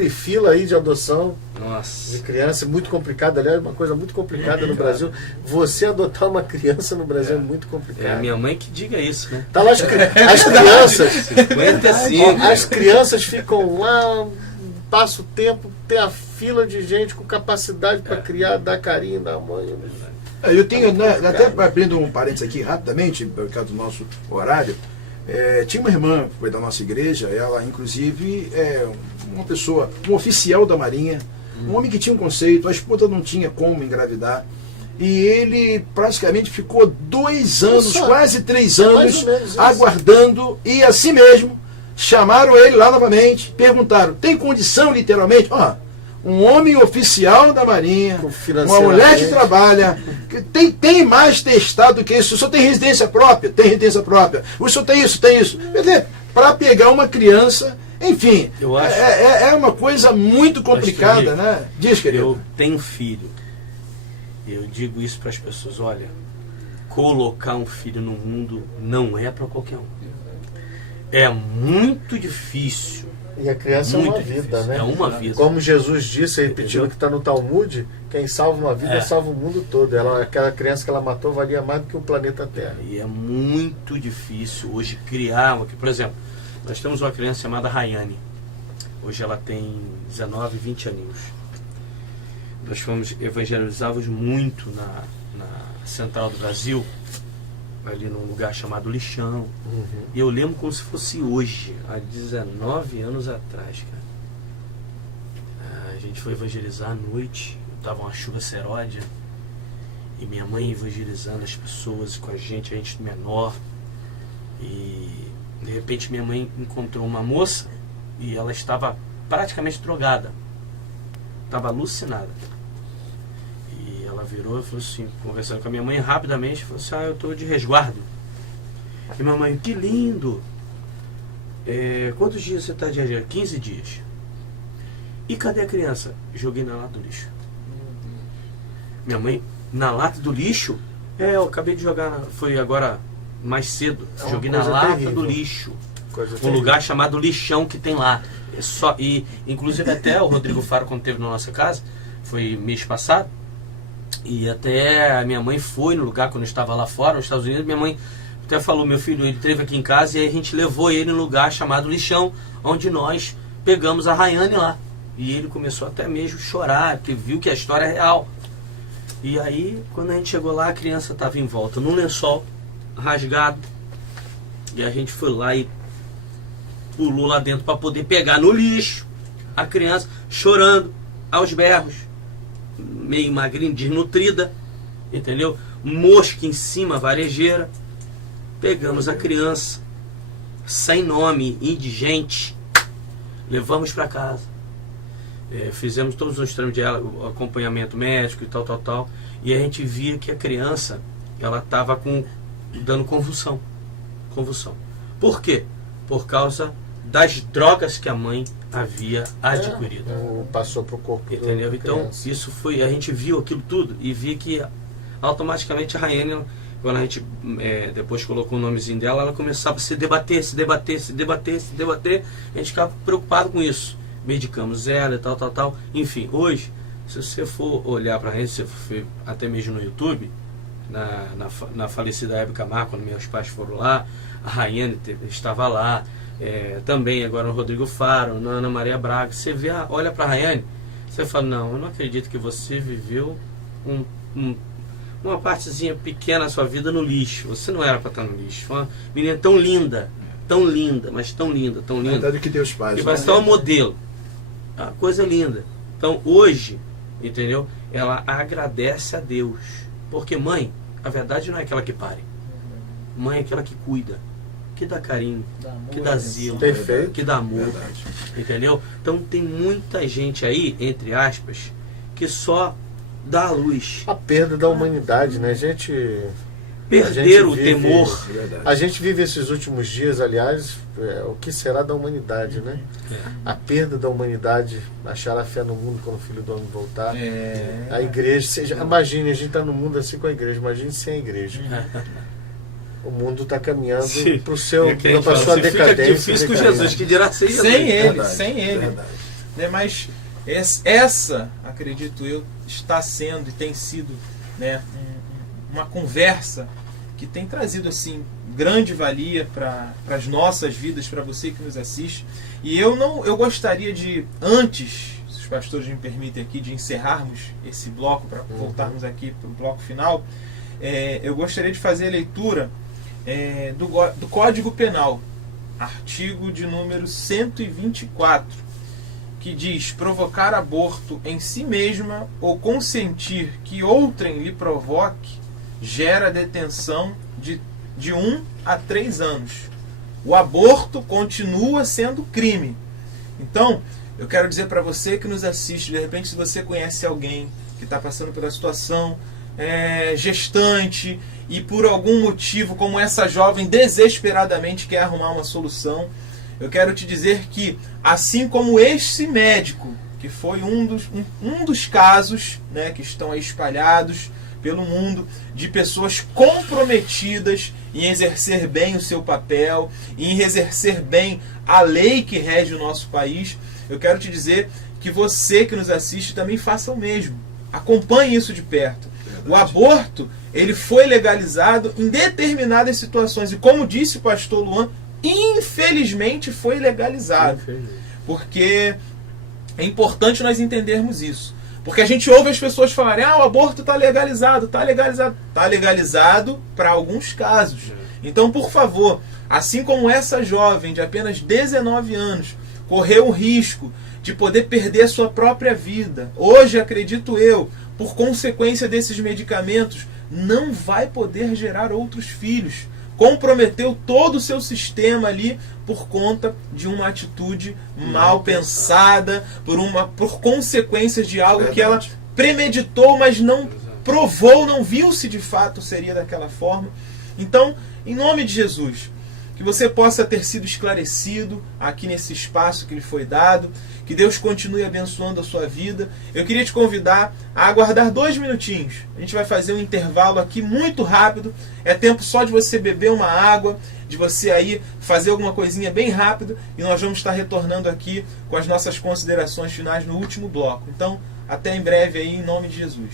em fila aí de adoção de Nossa. criança, muito complicado. Aliás, uma coisa muito complicada no Brasil. Você adotar uma criança no Brasil é muito É complicado. minha mãe que diga isso, né? Tá lá as crianças. 55. As crianças ficam lá, passa o tempo, tem a fila de gente com capacidade para criar, dar carinho da mãe. Eu tenho, né, até abrindo um parênteses aqui rapidamente, por causa do nosso horário, tinha uma irmã que foi da nossa igreja, ela inclusive é uma pessoa, um oficial da Marinha, um homem que tinha um conceito, a esposa não tinha como engravidar, e ele praticamente ficou 2 anos, Nossa, quase 3 mais anos, ou menos isso. aguardando, e assim mesmo, chamaram ele lá novamente, perguntaram, tem condição literalmente? Ó, um homem oficial da Marinha, uma mulher que trabalha, que tem mais testado do que isso. O senhor tem residência própria? Tem residência própria. O senhor tem isso, tem isso. Quer dizer, para pegar uma criança, enfim, Eu acho- é uma coisa muito complicada, Pastor né? Diz, querido. Eu tenho filho. Eu digo isso para as pessoas, olha, colocar um filho no mundo não é para qualquer um. É muito difícil. E a criança Muito é uma difícil. vida, né? É uma vida. Como Jesus disse, repetindo Entendeu? que está no Talmud, quem salva uma vida É. salva o mundo todo. Aquela criança que ela matou valia mais do que o planeta Terra. E é muito difícil hoje criar. Por exemplo, nós temos uma criança chamada Rayane. Hoje ela tem 19, 20 aninhos. Nós evangelizávamos muito na Central do Brasil, ali num lugar chamado Lixão. E eu lembro como se fosse hoje, há 19 anos atrás, cara. A gente foi evangelizar à noite, tava uma chuva seródia, e minha mãe evangelizando as pessoas com a gente menor. E de repente minha mãe encontrou uma moça e ela estava praticamente drogada, estava alucinada. E ela virou e falou assim, conversando com a minha mãe rapidamente, falou assim, eu estou de resguardo. E minha mãe, que lindo! Quantos dias você está de resguardo? 15 dias. E cadê a criança? Joguei na lata do lixo. Minha mãe, na lata do lixo? Eu acabei de jogar, foi agora mais cedo. É uma Joguei na coisa lata terrível. do lixo. Coisa Um terrível. lugar chamado Lixão que tem lá. E inclusive até o Rodrigo Faro, quando esteve na nossa casa, foi mês passado, e até a minha mãe foi no lugar quando eu estava lá fora, nos Estados Unidos. Minha mãe até falou, meu filho, ele esteve aqui em casa, e aí a gente levou ele no lugar chamado Lixão, onde nós pegamos a Rayane lá. E ele começou até mesmo a chorar, porque viu que a história é real. E aí, quando a gente chegou lá, a criança estava em volta num lençol rasgado, e a gente foi lá e pulou lá dentro para poder pegar no lixo a criança chorando aos berros, meio magrinha, desnutrida, entendeu? Mosca em cima, varejeira. Pegamos a criança sem nome, indigente, levamos para casa. Fizemos todos os trâmites de o acompanhamento médico e tal, e a gente via que a criança ela estava dando convulsão. Por quê? Por causa das drogas que a mãe havia adquirido. Passou para o corpo. Entendeu? da Então, criança. isso foi, a gente viu aquilo tudo e via que automaticamente a Rayane, quando a gente depois colocou o nomezinho dela, ela começava a se debater, a gente ficava preocupado com isso. Medicamos ela e tal. Enfim, hoje, se você for olhar para a Rayane, se você for até mesmo no YouTube, na falecida Hebe Camargo, quando meus pais foram lá, a Rayane estava lá, também agora o Rodrigo Faro, na Ana Maria Braga. Você vê, olha para a Rayane, você fala, não, eu não acredito que você viveu uma partezinha pequena da sua vida no lixo. Você não era para estar no lixo. Foi uma menina tão linda, mas tão linda. Na verdade, que Deus faz. Que vai ser um modelo. Uma coisa linda. Então hoje, entendeu? Ela agradece a Deus. Porque mãe, a verdade não é aquela que pare. Mãe é aquela que cuida, que dá carinho, que dá zelo, Perfeito. que dá amor. Verdade. Entendeu? Então tem muita gente aí, entre aspas, que só dá a luz. A perda da humanidade, né? A gente perder o temor. A gente vive esses últimos dias, aliás, o que será da humanidade, né? A perda da humanidade, achar a fé no mundo quando o Filho do Homem voltar. A igreja, imagine, a gente está no mundo assim com a igreja, imagine sem a igreja. O mundo está caminhando para a sua decadência. Fica difícil com Jesus, que dirá sem ele. Verdade, sem ele. verdade. Né, mas essa, acredito eu, está sendo e tem sido, né, uma conversa que tem trazido assim grande valia para as nossas vidas, para você que nos assiste. E eu gostaria de, antes, se os pastores me permitem aqui, de encerrarmos esse bloco para voltarmos aqui para o bloco final, eu gostaria de fazer a leitura do Código Penal, artigo de número 124, que diz: provocar aborto em si mesma ou consentir que outrem lhe provoque gera detenção de 1 a 3 anos. O aborto continua sendo crime. Então, eu quero dizer para você que nos assiste, de repente, se você conhece alguém que está passando pela situação gestante e por algum motivo, como essa jovem desesperadamente quer arrumar uma solução, eu quero te dizer que, assim como esse médico, que foi um dos casos, né, que estão aí espalhados pelo mundo, de pessoas comprometidas em exercer bem o seu papel, em exercer bem a lei que rege o nosso país, eu quero te dizer que você que nos assiste também faça o mesmo. Acompanhe isso de perto. Verdade. O aborto, ele foi legalizado em determinadas situações, e como disse o pastor Luan, infelizmente foi legalizado. Porque é importante nós entendermos isso. Porque a gente ouve as pessoas falarem: o aborto está legalizado, está legalizado. Está legalizado para alguns casos. Então, por favor, assim como essa jovem de apenas 19 anos correu o risco de poder perder a sua própria vida, hoje, acredito eu, por consequência desses medicamentos, não vai poder gerar outros filhos. Comprometeu todo o seu sistema ali por conta de uma atitude mal pensada, por consequências de algo que ela premeditou, mas não provou, não viu-se de fato seria daquela forma. Então, em nome de Jesus, que você possa ter sido esclarecido aqui nesse espaço que lhe foi dado, que Deus continue abençoando a sua vida. Eu queria te convidar a aguardar 2 minutinhos. A gente vai fazer um intervalo aqui muito rápido. É tempo só de você beber uma água, de você aí fazer alguma coisinha bem rápido, e nós vamos estar retornando aqui com as nossas considerações finais no último bloco. Então, até em breve aí, em nome de Jesus.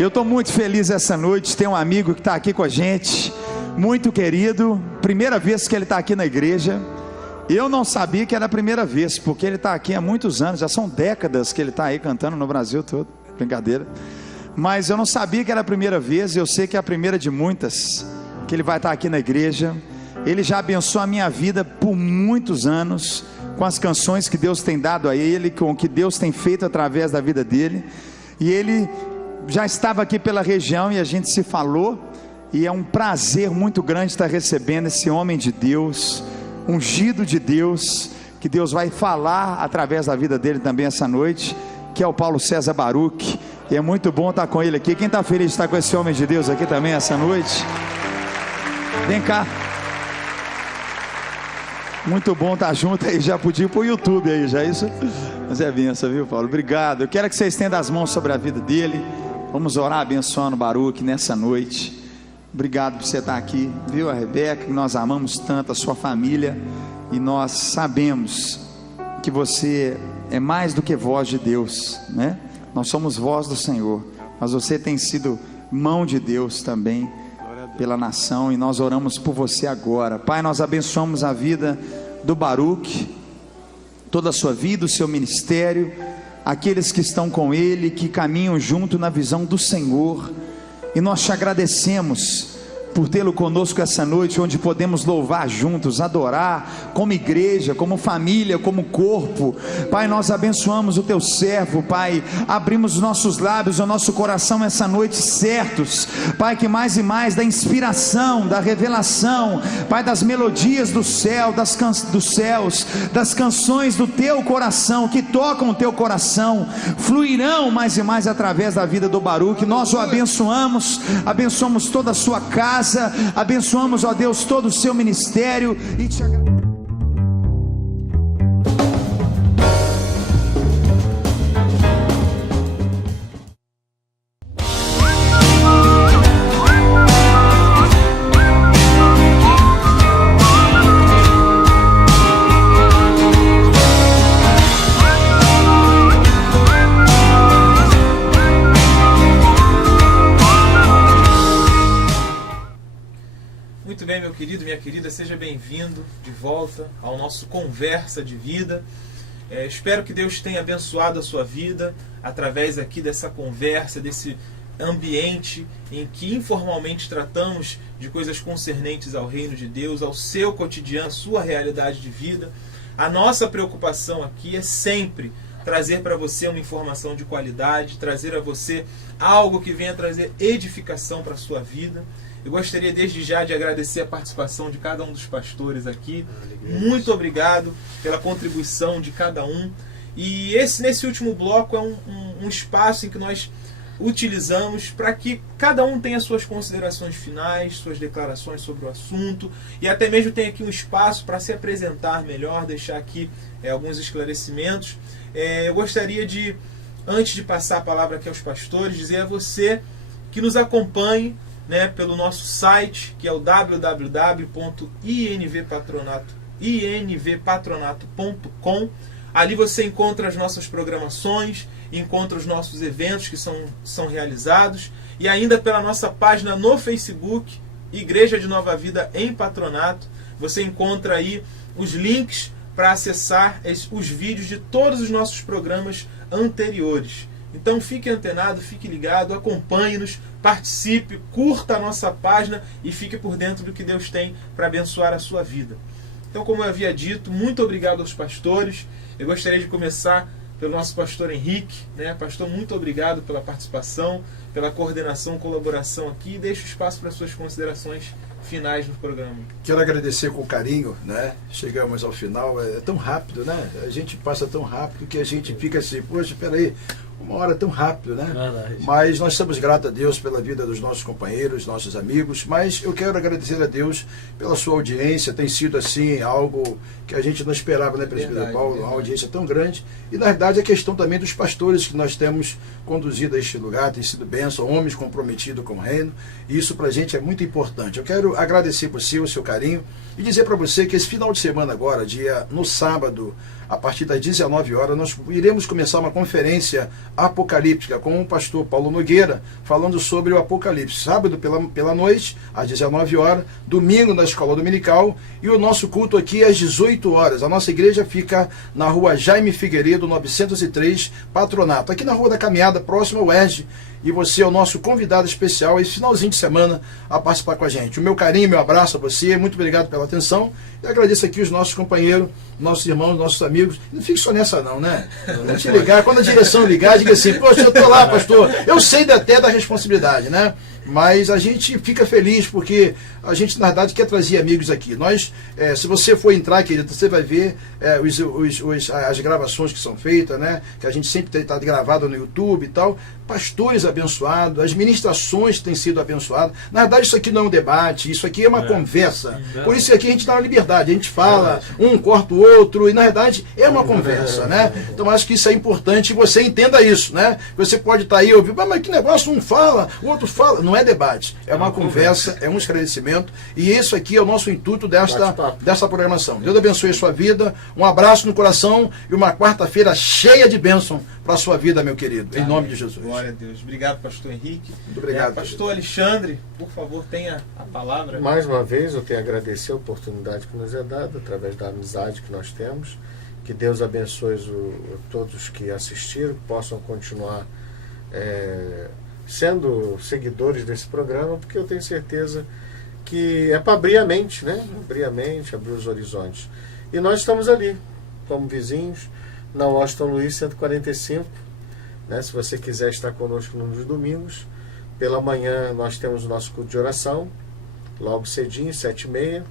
Eu estou muito feliz essa noite, tem um amigo que está aqui com a gente, muito querido, primeira vez que ele está aqui na igreja. Eu não sabia que era a primeira vez, porque ele está aqui há muitos anos, já são décadas que ele está aí cantando no Brasil todo, brincadeira. Mas eu não sabia que era a primeira vez, eu sei que é a primeira de muitas, que ele vai estar aqui na igreja. Ele já abençoou a minha vida por muitos anos, com as canções que Deus tem dado a ele, com o que Deus tem feito através da vida dele. E ele já estava aqui pela região e a gente se falou, e é um prazer muito grande estar recebendo esse homem de Deus, ungido de Deus, que Deus vai falar através da vida dele também essa noite, que é o Paulo César Baruch. E é muito bom estar com ele aqui. Quem está feliz de estar com esse homem de Deus aqui também essa noite? Vem cá. Muito bom estar junto aí, já podia ir para o YouTube aí, já isso? Mas é benção, viu, Paulo? Obrigado. Eu quero que vocês estendam as mãos sobre a vida dele. Vamos orar abençoando o Baruch nessa noite. Obrigado por você estar aqui, viu, a Rebeca, que nós amamos tanto, a sua família, e nós sabemos que você é mais do que voz de Deus, né? Nós somos voz do Senhor, mas você tem sido mão de Deus também pela nação, e nós oramos por você agora. Pai, nós abençoamos a vida do Baruch, toda a sua vida, o seu ministério, aqueles que estão com ele, que caminham junto na visão do Senhor, e nós te agradecemos por tê-lo conosco essa noite, onde podemos louvar juntos, adorar, como igreja, como família, como corpo. Pai, nós abençoamos o teu servo, Pai, abrimos os nossos lábios, o nosso coração essa noite certos, Pai, que mais e mais da inspiração, da revelação, Pai, das melodias do céu, dos céus, das canções do teu coração, que tocam o teu coração, fluirão mais e mais através da vida do Baruch. Nós o abençoamos, abençoamos toda a sua casa, abençoamos, ó Deus, todo o seu ministério e te agradecemos. Meu querido, minha querida, seja bem-vindo de volta ao nosso Conversa de Vida. Espero que Deus tenha abençoado a sua vida através aqui dessa conversa, desse ambiente em que informalmente tratamos de coisas concernentes ao reino de Deus, ao seu cotidiano, à sua realidade de vida. A nossa preocupação aqui é sempre trazer para você uma informação de qualidade, trazer a você algo que venha trazer edificação para a sua vida. Eu gostaria desde já de agradecer a participação de cada um dos pastores aqui. Muito obrigado pela contribuição de cada um. E nesse último bloco é um espaço em que nós utilizamos para que cada um tenha suas considerações finais, suas declarações sobre o assunto, e até mesmo tenha aqui um espaço para se apresentar melhor, deixar aqui alguns esclarecimentos. Eu gostaria de, antes de passar a palavra aqui aos pastores, dizer a você que nos acompanhe pelo nosso site, que é o www.invpatronato.com. Ali você encontra as nossas programações, encontra os nossos eventos que são realizados, e ainda pela nossa página no Facebook, Igreja de Nova Vida em Patronato, você encontra aí os links para acessar os vídeos de todos os nossos programas anteriores. Então fique antenado, fique ligado, acompanhe-nos, participe, curta a nossa página e fique por dentro do que Deus tem para abençoar a sua vida. Então, como eu havia dito, muito obrigado aos pastores. Eu gostaria de começar pelo nosso pastor Henrique. Pastor, muito obrigado pela participação, pela coordenação, colaboração aqui, e deixo espaço para suas considerações finais no programa. Quero agradecer com carinho, Chegamos ao final, é tão rápido, A gente passa tão rápido que a gente fica assim, poxa, peraí, uma hora tão rápido, Verdade. Mas nós estamos gratos a Deus pela vida dos nossos companheiros, nossos amigos, mas eu quero agradecer a Deus pela sua audiência. Tem sido assim algo que a gente não esperava, presbítero Paulo, uma audiência tão grande, e na verdade a questão também dos pastores que nós temos conduzido a este lugar, tem sido bênção, homens comprometidos com o reino, e isso pra gente é muito importante. Eu quero agradecer por si o seu carinho e dizer para você que esse final de semana agora, no sábado, a partir das 19 horas, nós iremos começar uma conferência apocalíptica com o pastor Paulo Nogueira, falando sobre o Apocalipse. Sábado pela noite, às 19 horas, domingo na Escola Dominical, e o nosso culto aqui às 18 horas. A nossa igreja fica na rua Jaime Figueiredo, 903, Patronato, aqui na Rua da Caminhada, próximo ao ERJ. E você é o nosso convidado especial esse finalzinho de semana a participar com a gente. O meu carinho, meu abraço a você, muito obrigado pela atenção, e agradeço aqui os nossos companheiros, nossos irmãos, nossos amigos. Não fique só nessa não, Vou te ligar, quando a direção ligar, diga assim, poxa, eu estou lá, pastor, eu sei até da responsabilidade, mas a gente fica feliz porque a gente, na verdade, quer trazer amigos aqui. Nós, se você for entrar, querido, você vai ver as gravações que são feitas, que a gente sempre está gravado no YouTube e tal. Pastores abençoados, as ministrações têm sido abençoadas. Na verdade, isso aqui não é um debate, isso aqui é uma conversa. Por isso aqui a gente dá uma liberdade, a gente fala, um corta o outro, e na verdade é uma conversa, Então acho que isso é importante, e você entenda isso, Você pode estar aí ouvindo, mas que negócio, um fala, o outro fala. Não é debate, é uma conversa, é um esclarecimento, e isso aqui é o nosso intuito desta programação. Deus abençoe a sua vida, um abraço no coração e uma quarta-feira cheia de bênção para a sua vida, meu querido, em nome de Jesus. Glória a Deus. Obrigado, pastor Henrique. Muito obrigado. Pastor Alexandre, por favor, tenha a palavra. Mais uma vez, eu tenho a agradecer a oportunidade que nos é dada, através da amizade que nós temos. Que Deus abençoe todos que assistiram, que possam continuar sendo seguidores desse programa, porque eu tenho certeza que é para abrir a mente, né? Abrir a mente, abrir os horizontes. E nós estamos ali, como vizinhos, na Washington Luiz 145, né? Se você quiser estar conosco nos domingos, pela manhã nós temos o nosso culto de oração, logo cedinho, 7h30,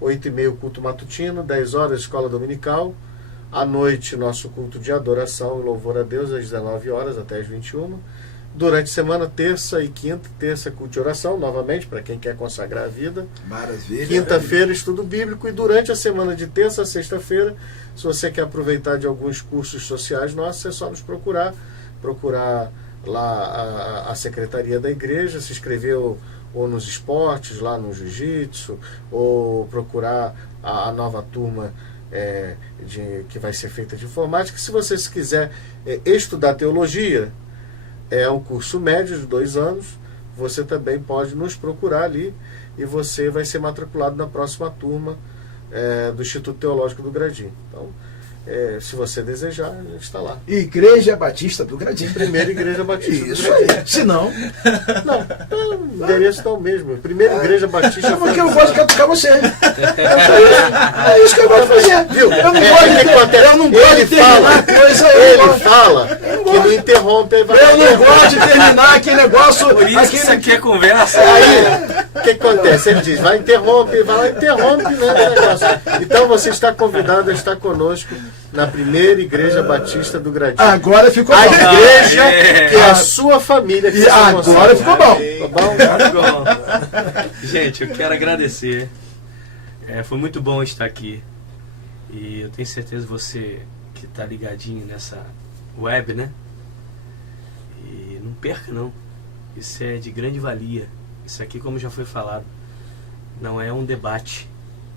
8h30 o culto matutino, 10 horas escola dominical, à noite nosso culto de adoração e louvor a Deus, às 19 horas até às 21. Durante a semana, terça e quinta, terça culto de oração, novamente, para quem quer consagrar a vida. Maravilha. Quinta-feira, estudo bíblico. E durante a semana de terça a sexta-feira, se você quer aproveitar de alguns cursos sociais nossos, é só nos procurar lá a secretaria da igreja, se inscrever ou nos esportes, lá no jiu-jitsu, ou procurar a nova turma que vai ser feita de informática. Se você quiser estudar teologia, é um curso médio de 2 anos, você também pode nos procurar ali e você vai ser matriculado na próxima turma do Instituto Teológico do Gradim. Então, se você desejar, a gente está lá. Igreja Batista do Gradim. Primeira Igreja Batista do Isso Gradim. aí. Se não, O endereço está o mesmo. Primeira Igreja Batista. é porque eu gosto de catucar você. É isso que eu gosto de fazer. Viu? Eu não gosto de terminar a coisa. Ele fala que não interrompe. Eu não gosto de terminar aquele negócio. Por isso que isso aqui é conversa. Aí, o que acontece? Ele diz, vai interrompe, né, negócio. Então você está convidado a estar conosco na primeira Igreja Batista do Gradim. Agora ficou A bom. igreja que é a sua família. Que E você agora consegue. ficou bom. Ficou bom? Gente, eu quero agradecer. Foi muito bom estar aqui. E eu tenho certeza que você que está ligadinho nessa web, né? E não perca, não. Isso é de grande valia. Isso aqui, como já foi falado, não é um debate.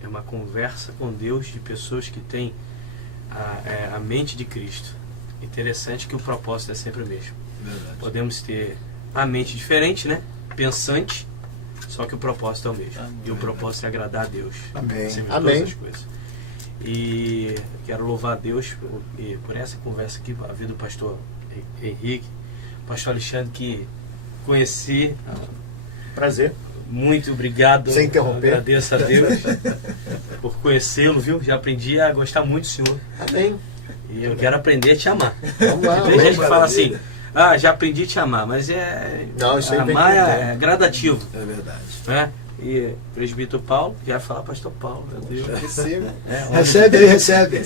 É uma conversa com Deus de pessoas que têm a mente de Cristo. Interessante que o propósito é sempre o mesmo. Verdade. Podemos ter a mente diferente, né? Pensante, só que o propósito é o mesmo. E o propósito é agradar a Deus. Amém. Acima de Amém. todas as coisas. E quero louvar a Deus por essa conversa aqui, a vida do pastor Henrique, pastor Alexandre, que conheci. Prazer. Muito obrigado. Sem interromper. Agradeço a Deus por conhecê-lo, viu? Já aprendi a gostar muito do senhor. Amém. E eu quero aprender a te amar. Vamos lá. Tem gente que fala maravilha. assim, já aprendi a te amar, mas Não, isso aí vem amar com é gradativo, É verdade. né? E o presbítero Paulo, já ia falar pastor Paulo, meu Deus. Receba. Recebe aí, recebe.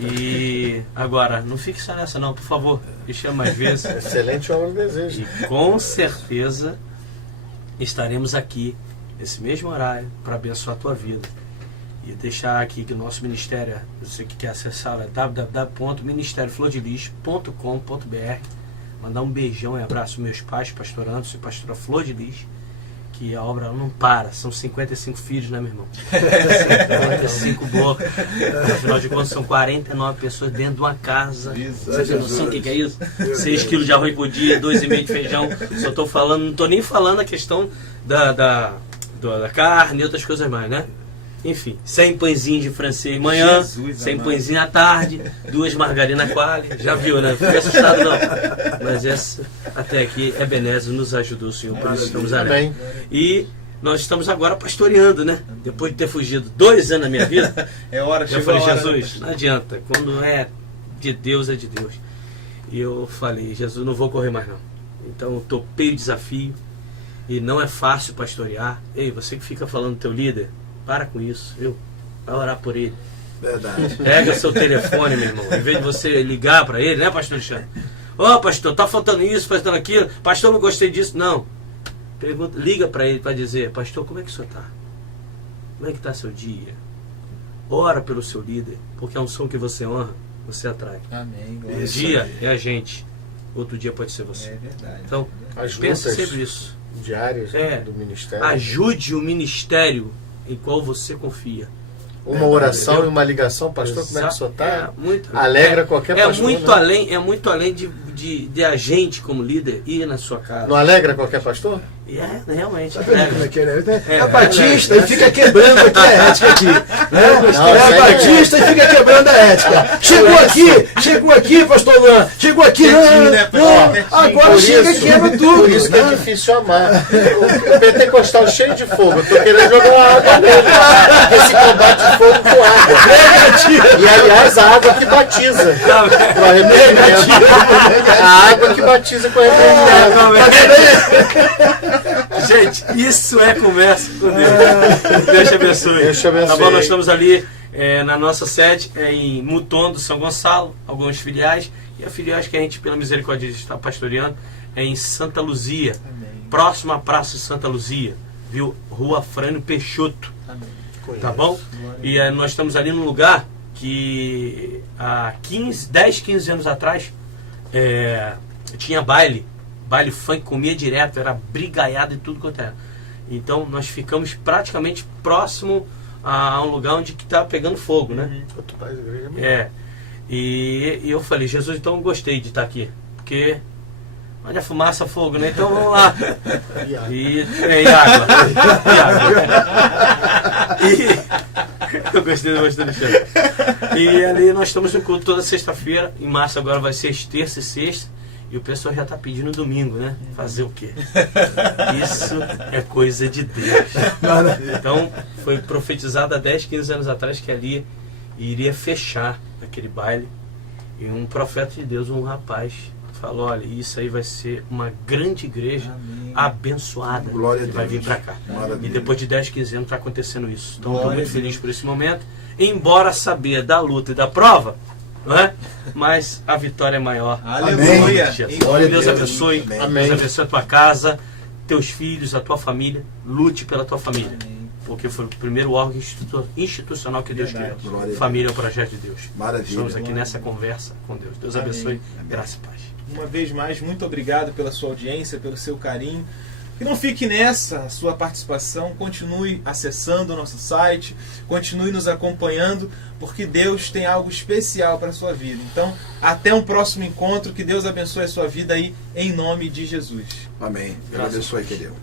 E agora, não fique só nessa não, por favor, me chame mais vezes. Excelente obra de desejo. E com certeza estaremos aqui nesse mesmo horário para abençoar a tua vida. E deixar aqui que o nosso ministério, você que quer acessar, é www.ministerioflordelis.com.br. Mandar um beijão e abraço aos meus pais, pastor Anderson e pastora Flor de Lis, que a obra não para, são 55 filhos, né, meu irmão? 55 bocas. Afinal de contas, são 49 pessoas dentro de uma casa. Você tem noção do que é isso? 6 quilos de arroz por dia, 2,5 de feijão. Só estou falando, não estou nem falando a questão da carne e outras coisas mais, né? Enfim, 100 pãezinhos de francês manhã, Jesus 100 amado. pãezinhos à tarde, 2 margarina quali. Já viu, né? Fiquei assustado não. Mas essa até aqui, Ebenezer nos ajudou, Senhor, por isso estamos ali. Amém. E nós estamos agora pastoreando, né? Depois de ter fugido 2 anos da minha vida, É hora, eu chegou falei, a hora. Jesus, não adianta. Quando é de Deus, é de Deus. E eu falei, Jesus, não vou correr mais não. Então eu topei o desafio. E não é fácil pastorear. Ei, você que fica falando do teu líder, para com isso, viu? Vai orar por ele. Verdade. Pega seu telefone, meu irmão. Em vez de você ligar para ele, né, pastor Alexandre? Ô, pastor, tá faltando isso, faltando aquilo. Pastor, não gostei disso. Não. Pergunta, liga para ele para dizer, pastor, como é que o senhor tá? Como é que tá seu dia? Ora pelo seu líder, porque a unção que você honra, você atrai. Amém. Isso. Um dia é a gente, outro dia pode ser você. É verdade. Então, As pensa lutas sempre isso. diárias É. do ministério. Ajude o ministério em qual você confia uma oração entendeu? e uma ligação, pastor, como é que o senhor está? Muito, Alegra qualquer pastor. É muito além de a gente, como líder, ir na sua casa. Não alegra qualquer pastor? Realmente. Tá vendo como é que é, né? É, É batista e fica quebrando aqui a ética aqui. Né? Não, É batista e fica quebrando a ética. Chegou aqui, pastor Luan. Chegou aqui, Pertinho, né, pastor? agora Por chega isso- e quebra tudo. Por isso que é né? difícil amar. O pentecostal cheio de fogo. Eu tô querendo jogar uma água nele. Esse combate fogo com água. E aliás, a água que batiza. Pro arrependimento. A água que batiza com arrependimento. Gente, isso é conversa com Deus. Deus te abençoe. Deus te abençoe. Tá bom? Nós estamos ali na nossa sede, em Mutondo, São Gonçalo, algumas filiais. E a filiais que a gente, pela misericórdia de Deus, está pastoreando é em Santa Luzia. Próximo à Praça de Santa Luzia. Viu? Rua Frânio Peixoto. Tá bom? E nós estamos ali num lugar que há 10, 15 anos atrás tinha baile funk, comia direto, era brigaiado e tudo quanto era. Então nós ficamos praticamente próximo a um lugar onde que tá pegando fogo, né? Outro pai da igreja mesmo. E eu falei, Jesus, então eu gostei de estar aqui, porque onde a fumaça, fogo, né? Então vamos lá. E água. Eu gostei do pastor Alexandre. E ali nós estamos no culto toda sexta-feira. Em março agora vai ser terça e sexta. E o pessoal já está pedindo domingo, né? Fazer o quê? Isso é coisa de Deus. Então, foi profetizado há 10, 15 anos atrás que ali iria fechar aquele baile. E um profeta de Deus, um rapaz, falou, olha, isso aí vai ser uma grande igreja abençoada. Glória a que vai vir Deus. para cá. Maravilha. E depois de 10, 15 anos está acontecendo isso. Então, estou Glória muito a feliz Deus. por esse momento. Embora saber da luta e da prova, não é? Mas a vitória é maior. Aleluia. Jesus. Glória a Deus Deus. abençoe. Amém. Amém. Deus abençoe a tua casa, teus filhos, a tua família. Lute pela tua família. Porque foi o primeiro órgão institucional que Deus Verdade. criou. Glória a Família é o projeto de Deus. Maravilha. Estamos aqui nessa conversa com Deus. Deus Amém. abençoe. Graça e paz. Uma vez mais, muito obrigado pela sua audiência, pelo seu carinho. Que não fique nessa a sua participação, continue acessando o nosso site, continue nos acompanhando, porque Deus tem algo especial para a sua vida. Então, até um próximo encontro, que Deus abençoe a sua vida aí, em nome de Jesus. Amém. Deus abençoe, querido.